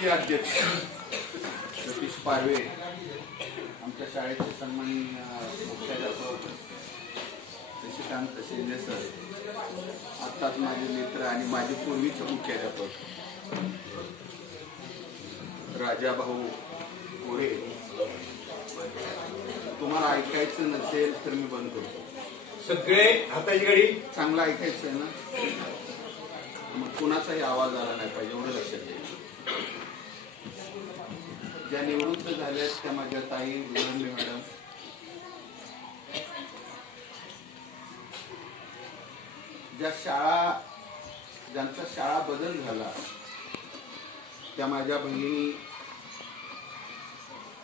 राष्ट्रीय अध्यक्ष सतीश पारवे, आमच्या शाळेचे सन्माननीय मुख्याध्यापक शशिकांत शिंदे सर, आत्ताच माझे मित्र आणि माझे पूर्वीचे मुख्याध्यापक राजाभाऊ कोरे, तुम्हाला ऐकायचं नसेल तर मी बंद करतो. सगळे हाताची गाडी चांगलं ऐकायचं आहे ना, मग कुणाचाही आवाज आला नाही पाहिजे एवढं लक्षात घ्या. ज्या निवृत्त झाल्यात त्या माझ्या ताई विलंबे मॅडम, ज्यांचा शाळा बदल झाला त्या माझ्या बहिणी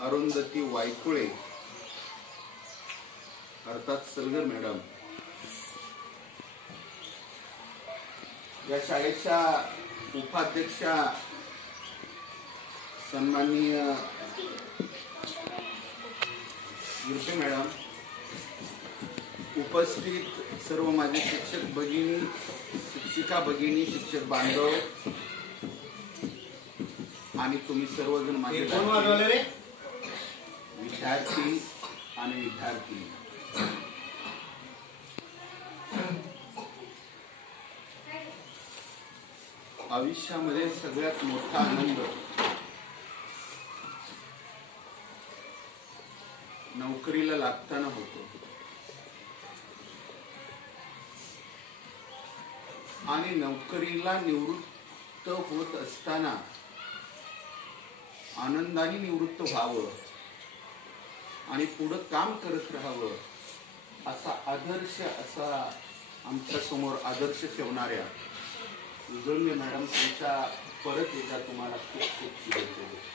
अरुंधती वायकुळे अर्थात सलगर मॅडम, या शाळेच्या उपाध्यक्षा सन्माननीय गिरपे मॅडम, उपस्थित सर्व माझे शिक्षक भगिनी, शिक्षिका भगिनी, शिक्षक बांधव आणि तुम्ही सर्वजण माझे विद्यार्थी आणि विद्यार्थी, आयुष्यामध्ये सगळ्यात मोठा आनंद नोकरीला लागताना होतो आणि नोकरीला निवृत्त होत असताना आनंदाने निवृत्त व्हावं आणि पुढे काम करत राहावं असा आदर्श, असा आमच्या समोर आदर्श ठेवणाऱ्या विजोल्ले मॅडम तुमच्या परत एकदा तुम्हाला खूप खूप शुभेच्छा देतो.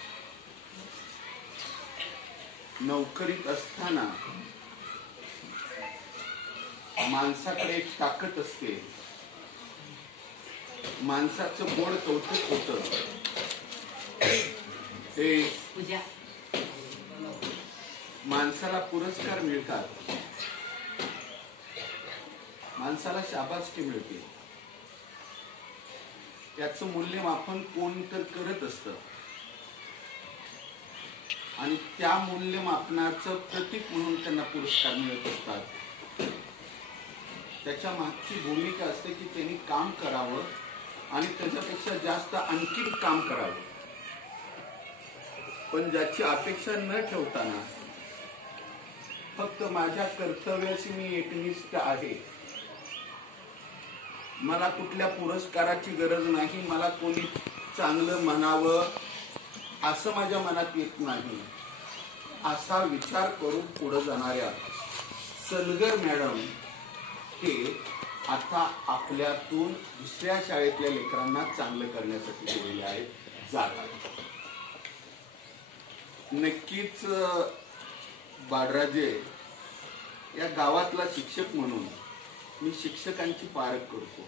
नोकरीत असताना माणसाकडे एक ताकद असते, माणसाचं गोड कौतुक होतं, ते माणसाला पुरस्कार मिळतात, माणसाला शाबासकी मिळते. याचं मूल्यमापन कोण तर करत असतं आणि त्या मूल्यमापनाचं प्रतीक म्हणून त्यांना पुरस्कार मिळत असतात. त्याच्या मागची भूमिका असते की त्यांनी काम करावं आणि त्याच्यापेक्षा जास्त आणखी काम करावं, पण ज्याची अपेक्षा न ठेवताना फक्त माझ्या कर्तव्याशी मी एकनिष्ठ आहे, मला कुठल्या पुरस्काराची गरज नाही, मला कोणी चांगलं म्हणावं असं माझ्या मनात येत नाही, असा विचार करून पुढे जाणाऱ्या सलगर मॅडम हे आता आपल्यातून दुसऱ्या शाळेतल्या लेकरांना चांगलं करण्यासाठी गेलेले आहेत, जातात. नक्कीच बाळराजे या गावातला शिक्षक म्हणून मी शिक्षकांची पारख करतो,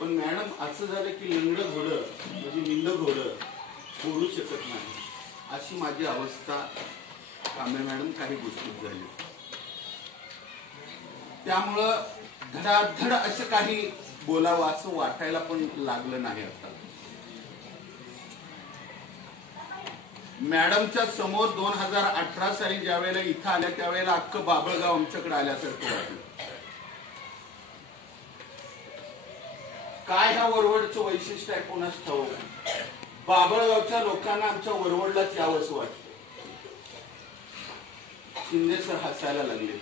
पण मॅडम असं झालं की लंगड घोडं म्हणजे निंद घोडं बोलू शकत नाही, अशी माझी अवस्था कांबळे मॅडम काही गोष्टीत झाली. त्यामुळं धडाधड असं काही बोलावं असं वाटायला पण लागलं नाही. आता मॅडमच्या समोर 2018 साली ज्या वेळेला इथं आल्या त्यावेळेला अख्खं बाबळगाव आमच्याकडे आल्यासारखं वाटलं. काय ह्या वरवडचं वैशिष्ट्य आहे कोणाच ठाऊक, बाबळगावच्या लोकांना आमच्या वरवडलाच यावंच वाटतं. शिंदे सर हसायला लागले.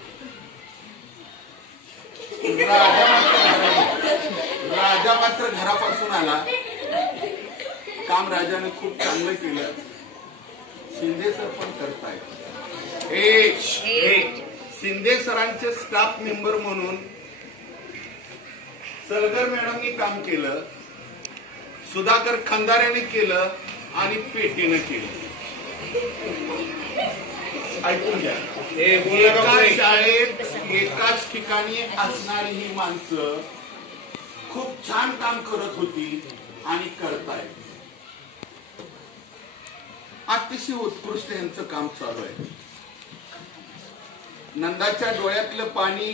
राजा मात्र घरापासून आला, काम राजाने खूप चांगलं केलं, शिंदे सर पण करतायत. शिंदे सरांचे स्टाफ मेंबर म्हणून सलगर मॅडमनी काम केलं, सुधाकर खंदाऱ्याने केलं आणि पेटीनं केलं. ऐकून घ्या, एकाच शाळेत एकाच ठिकाणी असणारी ही माणसं खूप छान काम करत होती आणि करतायत. अतिशय उत्कृष्ट यांचं काम चालू आहे. नंदाच्या डोळ्यातलं पाणी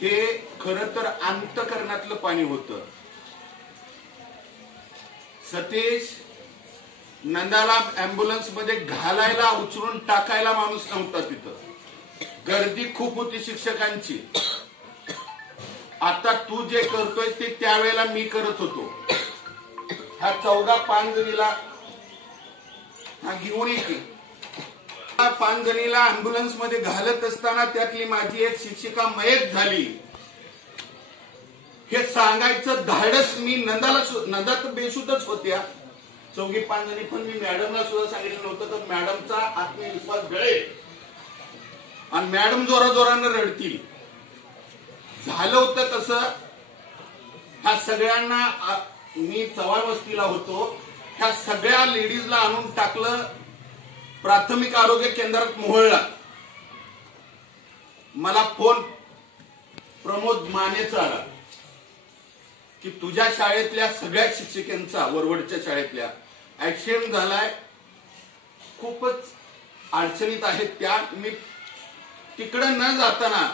हे खरं तर अंतःकरणातलं पाणी होतं. सतीश, नंदाला अँब्युलन्स मध्ये घालायला उचलून टाकायला माणूस नव्हता तिथं. गर्दी खूप होती शिक्षकांची. आता तू जे करतोय ते त्यावेळेला मी करत होतो. ह्या 14-5 जणीला घेऊन ये. 5 जणीला अँब्युलन्स मध्ये घालत असताना त्यातली माझी एक शिक्षिका मयत झाली. हे सांगायचं धाडस मी नंदा तर बेशुद्धच होत्या 4-5 जणी, पण मी मॅडमला सुद्धा सांगितलं नव्हतं तर मॅडमचा आत्मविश्वास गळेल आणि मॅडम जोराजोरानं रडतील. झालं होतं कसं, ह्या सगळ्यांना मी चव्हाण वस्तीला होतो, ह्या सगळ्या लेडीजला आणून टाकलं प्राथमिक आरोग्य केंद्रात मोहोळला. मला फोन प्रमोद मानेचा आला की तुझ्या शाळेतल्या सगळ्या शिक्षिकांचा, वरवडच्या शाळेतल्या ऍक्सिडेंट झालाय, खूपच अडचणीत आहेत त्या. मी तिकडे न जाताना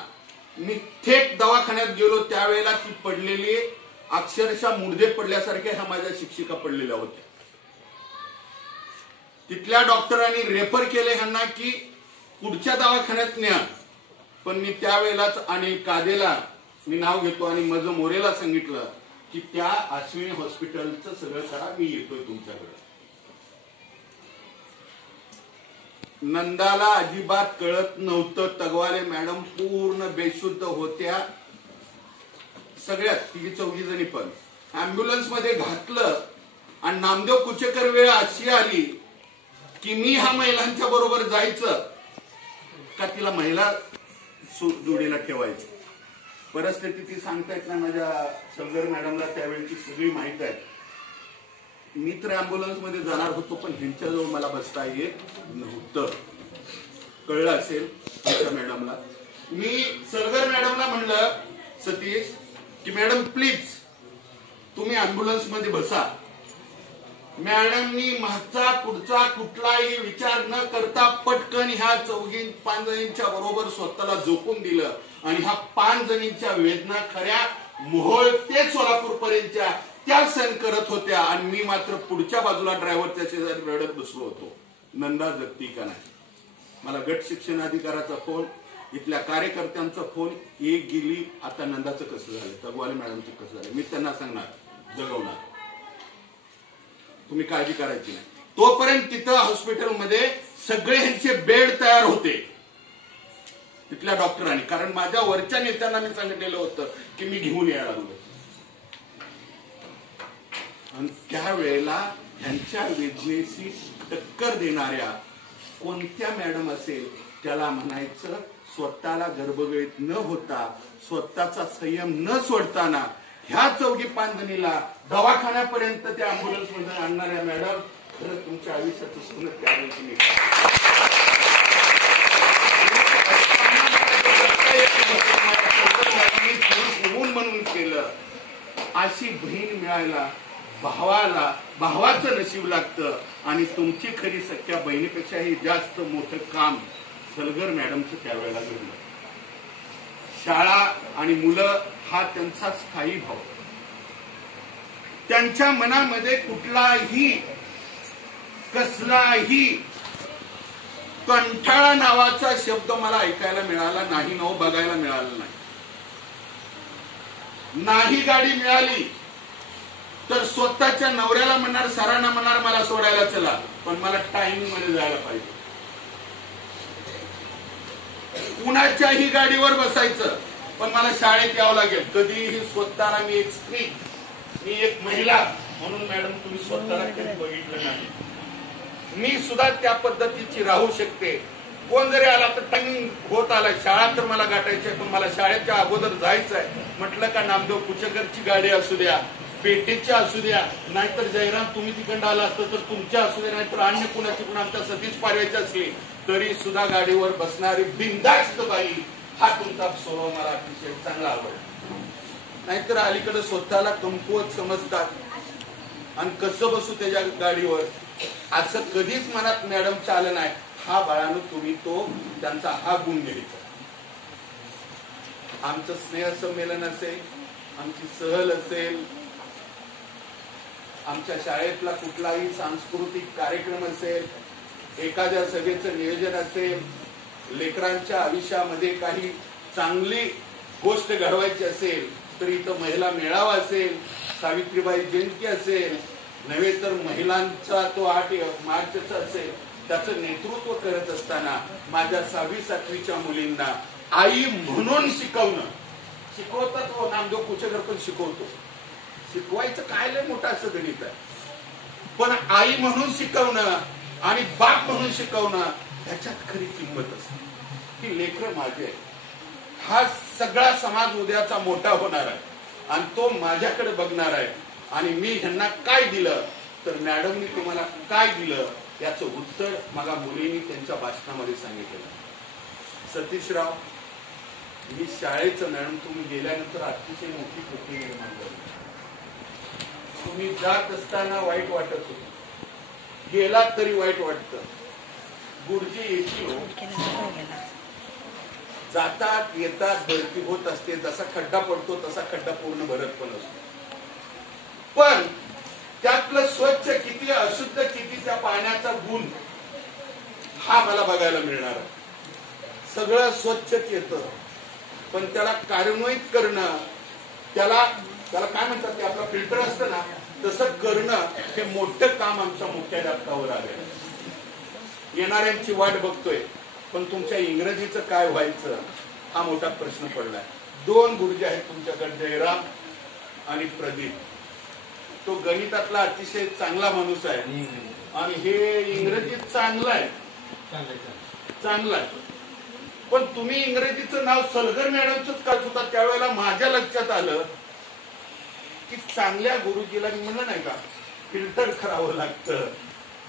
मी थेट दवाखान्यात गेलो. त्यावेळेला ती पडलेली अक्षरशः मुडदे पडल्यासारख्या ह्या माझ्या शिक्षिका पडलेल्या होत्या. तिथल्या डॉक्टरांनी रेफर केले ह्यांना की पुढच्या दवाखान्यात न्या. पण मी त्यावेळेलाच आणि कादेला मी नाव घेतो आणि माझं मोरेला सांगितलं की त्या अश्विनी हॉस्पिटलचं सगळं करा, मी येतोय तुमच्याकडे. नंदाला अजिबात कळत नव्हतं. तगवाले मॅडम पूर्ण बेशुद्ध होत्या, सगळ्यात 3-4 जणी. पण अँब्युलन्स मध्ये घातलं आणि नामदेव कुचेकर वेळ अशी आली की मी ह्या महिलांच्या बरोबर जायचं का तिला महिला जोडीला ठेवायचं. परिस्थिती ती सांगतायत ना माझ्या सलगर मॅडमला, त्यावेळेची सगळी माहिती आहे. मी तर अँब्युलन्स मध्ये जाणार होतो पण ह्यांच्याजवळ मला बसता येत नव्हतं. कळलं असेल तुमच्या मॅडमला. मी सलगर मॅडमला म्हणलं सतीश की मॅडम प्लीज तुम्ही अँब्युलन्स मध्ये बसा. मॅडमनी मागचा पुढचा कुठलाही विचार न करता पटकन ह्या 4-5 जणींच्या बरोबर स्वतःला झोपून दिलं आणि ह्या 5 जणींच्या वेदना खऱ्या मोहोळ ते सोलापूर पर्यंतच्या त्या सहन करत होत्या आणि मी मात्र पुढच्या बाजूला ड्रायव्हरच्या शेजारी रडत बसलो होतो. नंदा जगती का नाही. मला गट शिक्षण अधिकाराचा फोन, इथल्या कार्यकर्त्यांचा फोन, एक गेली. आता नंदाचं कसं झालं, तगवाले मॅडमचं कसं झालं, मी त्यांना सांगणार जगवणार, तुम्ही काळजी करायची नाही. तोपर्यंत तिथं हॉस्पिटलमध्ये सगळे ह्यांचे बेड तयार होते तिथल्या डॉक्टरांनी. कारण माझ्या वरच्या नेत्यांना मी सांगितलेलं होतं की मी घेऊन यायला लागलो. आणि त्यावेळेला ह्यांच्या वेदनेशी टक्कर देणाऱ्या कोणत्या मॅडम असेल त्याला म्हणायचं स्वतःला गर्भगळीत न होता, स्वतःचा संयम न सोडताना ह्या 4-5 जणीला दवाखान्यापर्यंत त्या अँब्युलन्स मध्ये आणणाऱ्या मॅडम खरं तुमच्या आयुष्याचं सोनं त्यावेळी म्हणून केलं. अशी बहीण मिळायला भावाचं नशीब लागतं आणि तुमची खरी सख्या बहिणीपेक्षाही जास्त मोठं काम सलगर मॅडमचं त्यावेळेला घडलं. शाळा आणि मुलं हा त्यांचा स्थायी भाव. त्यांच्या मनामध्ये कुठलाही कसलाही कंटाळा नावाचा शब्द मला ऐकायला मिळाला नाही, बघायला मिळाला नाही. नाही गाडी मिळाली तर स्वतःच्या नवऱ्याला म्हणणार, सरांना म्हणणार मला सोडायला चला, पण मला टाइमिंग मध्ये जायला पाहिजे. कुणाच्याही गाडीवर बसायचं पण मला शाळेत यावं लागेल. कधीही स्वतःला मी एक स्त्री, मी एक महिला म्हणून मॅडम तुम्ही स्वतःला कधी बघितलं नाही. मी सुद्धा त्या पद्धतीची राहू शकते. कोण जरी आला तर टाइमिंग होत आला, शाळा तर मला गाठायची आहे पण मला शाळेच्या अगोदर जायचं आहे. म्हटलं का नामदेव कुचेकरची गाडी असू द्या, पेटेच्या असू द्या, नाहीतर जयराम तुम्ही तिकडं आला असतं तर तुमच्या असू द्या, नाहीतर अन्य कुणाची पण आमच्या सतीश पारव्याची असली तरी सुद्धा गाडीवर बसणारी बिनधास्त बाई हा तुमचा स्वभाव मला अतिशय चांगला आवडतो. नाहीतर अलीकडे स्वतःला कमकुवत समजतात आणि कसं बसू त्याच्या गाडीवर असं कधीच मनात मॅडमच्या आलं नाही. हा बाळानं तुम्ही तो त्यांचा हा गुण घ्यायचा. आमचं स्नेह संमेलन असेल, आमची सहल असेल, आमच्या शाळेतला कुठलाही सांस्कृतिक कार्यक्रम असेल, एखाद्या सभेचं नियोजन असेल, लेकरांच्या आयुष्यामध्ये काही चांगली गोष्ट घडवायची असेल तर इथं महिला मेळावा असेल, सावित्रीबाई जयंती असेल, नव्हे तर महिलांचा तो 8 मार्चचा असेल, त्याचं नेतृत्व करत असताना माझ्या 6वी 7वीच्या मुलींना आई म्हणून शिकवतात हो. नामदेव कुचेकर पण शिकवतो. शिकवायचं काय लय मोठं असं गणित आहे, पण आई म्हणून शिकवणं आणि बाप म्हणून शिकवणं ह्याच्यात खरी किंमत असते. ही लेकरं माझी आहे. हा सगळा समाज उद्याचा मोठा होणार आहे आणि तो माझ्याकडे बघणार आहे. आणि मी ह्यांना काय दिलं तर मॅडमनी तुम्हाला काय दिलं याचं उत्तर मला मुलींनी त्यांच्या भाषणामध्ये सांगितलं. सतीशराव, मी शाळेचं मॅडम तुम्ही गेल्यानंतर अतिशय मोठी कृती निर्माण झाली. तुम्ही जात असताना वाईट वाटत होतं, गेलात तरी वाईट वाटतं. गुरुजी येतील, जातात येतात, भरती होत असते. जसा खड्डा पडतो तसा खड्डा पूर्ण भरत पण असतो. पण त्यातलं स्वच्छ किती, अशुद्ध किती, त्या पाण्याचा गुण हा मला बघायला मिळणार आहे. सगळं स्वच्छच येतं, पण त्याला कार्यान्वित करणं, त्याला काय म्हणतात ते आपलं फिल्टर असतं ना, तसं करणं हे मोठं काम आमच्या मुख्याध्यापकावर आलं. येणाऱ्यांची वाट बघतोय, पण तुमच्या इंग्रजीचं काय व्हायचं हा मोठा प्रश्न पडलाय. 2 गुरुजी आहेत तुमच्याकडे, जयराम आणि प्रदीप. तो गणितातला अतिशय चांगला माणूस आहे आणि हे इंग्रजीत चांगलं आहे. पण तुम्ही इंग्रजीचं नाव सलगर मॅडमचंच काढत होता. त्यावेळेला माझ्या लक्षात आलं की चांगल्या गुरुजीला मी म्हणलं नाही का, फिल्टर करावं लागतं.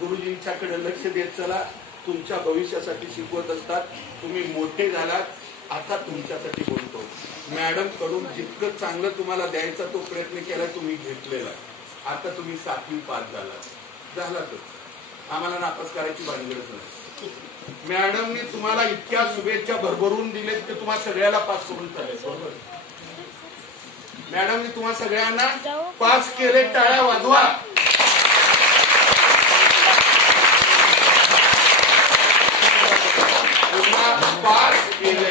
गुरुजींच्याकडे लक्ष देत चला. तुमच्या भविष्यासाठी शिकवत असतात. तुम्ही मोठे झालात, आता तुमच्यासाठी बोलतो. मॅडम कडून जितकं चांगलं तुम्हाला द्यायचा तो प्रयत्न केला, तुम्ही घेतलेला. आता तुम्ही 7वी पास झालातच. आम्हाला नापास करायची भानगडच नाही. मॅडमनी तुम्हाला इतक्या शुभेच्छा भरभरून दिलेत की तुम्हाला सगळ्याला पास करून चालेल. बरोबर, मॅडमनी तुम्हाला सगळ्यांना पास केले. टाळ्या वाजवा. पास केले.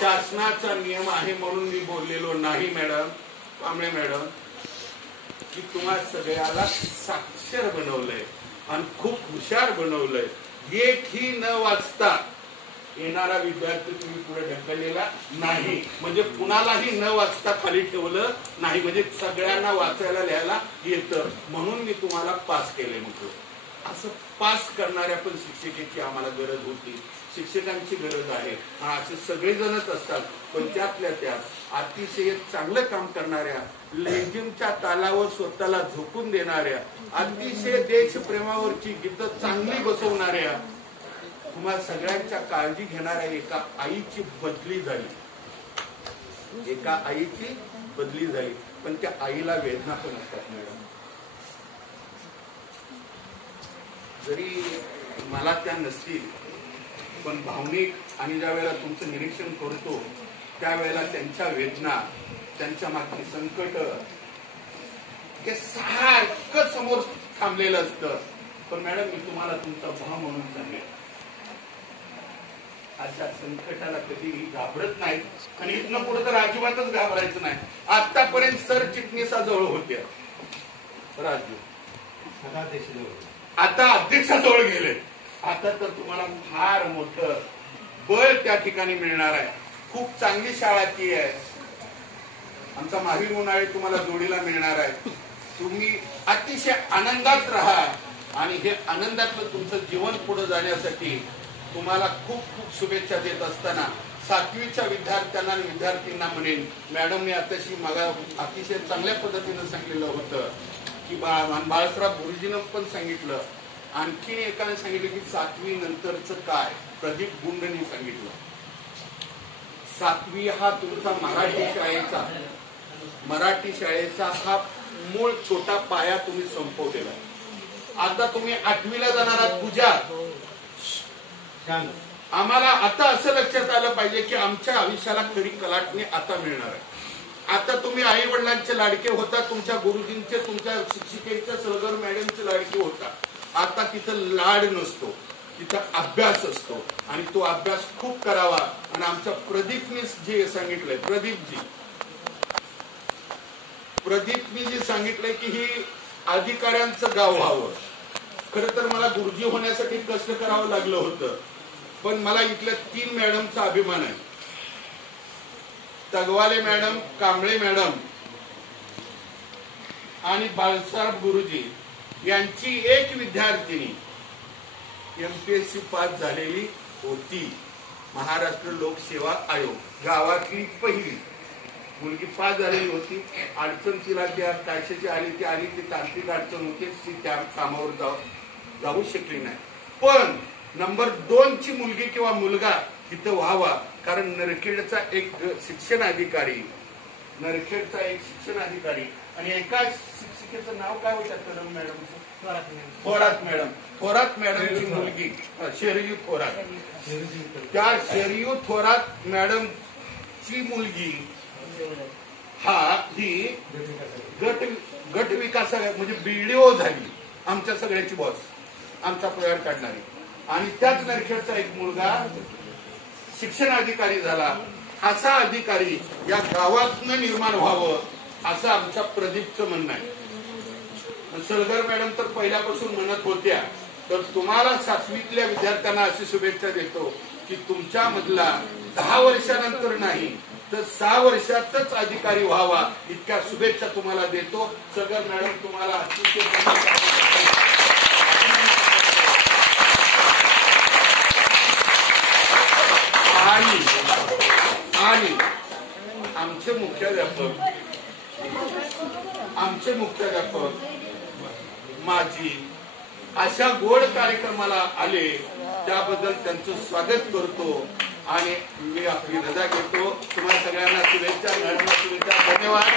शासनाचा नियम आहे म्हणून मी बोललेलो नाही मॅडम, कांबळे मॅडम, की तुम्हाला सगळ्याला साक्षर बनवलंय आणि खूप हुशार बनवलंय. एकही न वाचता येणारा विद्यार्थी तुम्ही पुढे ढकललेला नाही, म्हणजे कुणालाही न वाचता खाली ठेवलं नाही, म्हणजे सगळ्यांना वाचायला लिहायला येतं म्हणून मी तुम्हाला पास केले. म्हटलं असं पास करणाऱ्या पण शिक्षिकेची आम्हाला गरज होती, शिक्षकांची गरज आहे. असे सगळेजणच असतात, पण त्यातल्या त्यात अतिशय चांगलं काम करणाऱ्या, लेझिमच्या तालावर स्वतःला झोकून देणाऱ्या, अतिशय देशप्रेमावरची गीतं चांगली बसवणाऱ्या, तुम्हाला सगळ्यांच्या काळजी घेणाऱ्या एका आईची बदली झाली. एका आईची बदली झाली, पण त्या आईला वेदना पण असतात मॅडम. जरी मला त्या नसतील, पण भावनिक आणि ज्या वेळेला तुमचं निरीक्षण करतो त्यावेळेला त्यांच्या वेदना, त्यांच्या मागची संकट हे सारखं समोर थांबलेलं असतं. पण मॅडम, मी तुम्हाला तुमचा भाव म्हणून सांगेन, अशा संकटाला कधीही घाबरत नाही आणि इथनं पुढे तर अजिबातच घाबरायचं नाही. आतापर्यंत सरचिटणीसाजवळ होत्या राजू, आता अध्यक्षाजवळ गेले. आता तर तुम्हाला फार मोठं बळ त्या ठिकाणी मिळणार आहे. खूप चांगली शाळा ती आहे. आमचा माहीर उन्हाळे तुम्हाला जोडीला मिळणार आहे. तुम्ही अतिशय आनंदात राहा आणि हे आनंदातलं तुमचं जीवन पुढे जाण्यासाठी तुम्हाला खूप खूप शुभेच्छा देत असताना 7वीच्या विद्यार्थ्यांना आणि विद्यार्थ्यांना म्हणेन, मॅडमने आताशी मला अतिशय चांगल्या पद्धतीनं सांगितलेलं होतं की बाळासाहेब गुरुजीनं पण सांगितलं. आणखी एकाने सांगितलं की 7वी नंतरच काय, प्रदीप गुंडनी सांगितलं. 7वी हा तुमचा मराठी शाळेचा हा मूळ छोटा पाया तुम्ही संपवलेला. आता तुम्ही 8वीला जाणार आहात. पूजा, आम्हाला आता असं लक्षात आलं पाहिजे की आमच्या आयुष्याला खरी कलाटणी आता मिळणार आहे. आता तुम्ही आई वडिलांचे लाडके होता, तुमच्या गुरुजींचे, तुमच्या शिक्षिकेच्या, सलगर मॅडमचे लाडके होता. आता तिथं लाड नसतो, तिथं अभ्यास असतो आणि तो अभ्यास खूप करावा. आणि आमच्या प्रदीपनी जे सांगितलंय, प्रदीपनी जे सांगितलंय की ही अधिकाऱ्यांचं गाव व्हावं. खरं तर मला गुरुजी होण्यासाठी कष्ट करावं लागलं होतं, पण मला इथल्या 3 मॅडमचा अभिमान आहे. तगवाले मॅडम, कांबळे मॅडम आणि बाळासाहेब गुरुजी यांची एक विद्यार्थिनी MPSC पास झालेली होती. महाराष्ट्र लोकसेवा आयोग गावातली पहिली मुलगी पास झालेली होती. अडचण तिला त्या कशाची आली ती तांत्रिक अडचण होती, ती त्या कामावर जाऊ शकली नाही. पण नंबर 2 ची मुलगी किंवा मुलगा तिथं व्हावा, कारण नरखेडचा एक शिक्षण अधिकारी आणि एका शिक्षिकेचं नाव काय होतं कदम मॅडमचं? थोरात मॅडमची मुलगी शरयू थोरात. त्या शरयू थोरात मॅडमची मुलगी ही गट विकास म्हणजे BDO झाली, आमच्या सगळ्याची बॉस, आमचा पगार काढणारी. आणि त्याच नरखेडचा एक मुलगा शिक्षण अधिकारी झाला. असा अधिकारी या गावातनं निर्माण व्हावं असं आमच्या प्रदीपचं म्हणणं आहे. सलगर मॅडम तर पहिल्यापासून म्हणत होत्या. तर तुम्हाला 7वीतल्या विद्यार्थ्यांना अशी शुभेच्छा देतो की तुमच्या मधला 10 वर्षानंतर नाही तर 6 वर्षातच अधिकारी व्हावा, इतक्या शुभेच्छा तुम्हाला देतो. सलगर मॅडम तुम्हाला आणि आमचे मुख्याध्यापक माझी अशा गोड कार्यक्रमाला आले त्याबद्दल त्यांचं स्वागत करतो आणि मी आपली रजा घेतो. तुम्हाला सगळ्यांना शुभेच्छा, धन्यवाद.